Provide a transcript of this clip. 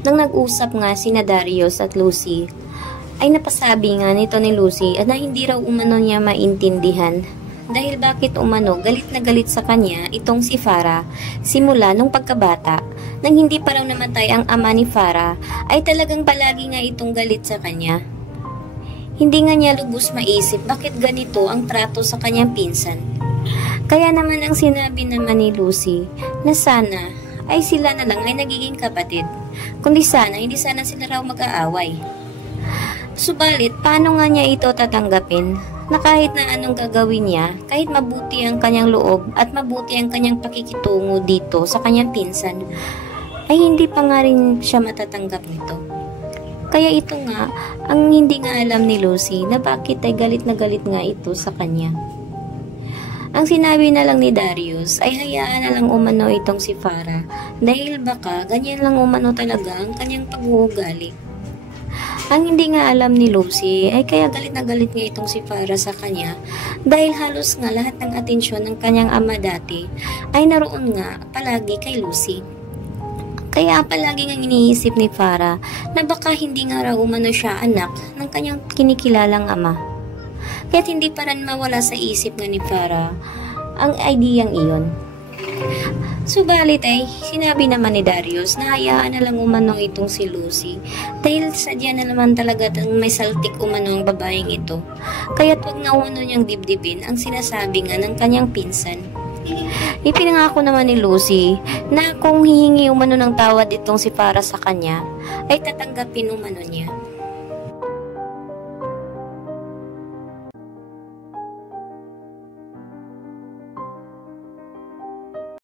Nang nag-usap nga sina Darius at Lucy, ay napasabi nga nito ni Lucy na hindi raw umano niya maintindihan dahil bakit umano galit na galit sa kanya itong si Farah simula nung pagkabata. Nang hindi pa raw namatay ang ama ni Farah ay talagang palagi nga itong galit sa kanya. Hindi nga niya lubos maisip bakit ganito ang trato sa kanyang pinsan. Kaya naman ang sinabi naman ni Lucy na sana ay sila na lang ay nagiging kapatid, kundi sana hindi sana sila raw mag-aaway. Subalit, paano nga niya ito tatanggapin na kahit na anong gagawin niya, kahit mabuti ang kanyang loob at mabuti ang kanyang pakikitungo dito sa kanyang pinsan, ay hindi pa nga rin siya matatanggap nito. Kaya ito nga, ang hindi nga alam ni Lucy na bakit ay galit na galit nga ito sa kanya. Ang sinabi na lang ni Darius ay hayaan na lang umano itong si Farah dahil baka ganyan lang umano talaga ang kanyang pag-uugali. Ang hindi nga alam ni Lucy ay kaya galit na galit nga itong si Farah sa kanya dahil halos nga lahat ng atensyon ng kanyang ama dati ay naroon nga palagi kay Lucy. Kaya palagi nga iniisip ni Farah na baka hindi nga raw umano siya anak ng kanyang kinikilalang ama. Kaya't hindi pa rin mawala sa isip nga ni Farah ang ideyang iyon. Subalit ay sinabi naman ni Darius na hayaan na lang umano itong si Lucy dahil sadya na naman talaga may saltik umano ang babaeng ito. Kaya't wag na umano niyang dibdibin ang sinasabi nga ng kanyang pinsan. Ipinangako naman ni Lucy na kung hihingi umano ng tawad itong si Farah sa kanya ay tatanggapin umano niya.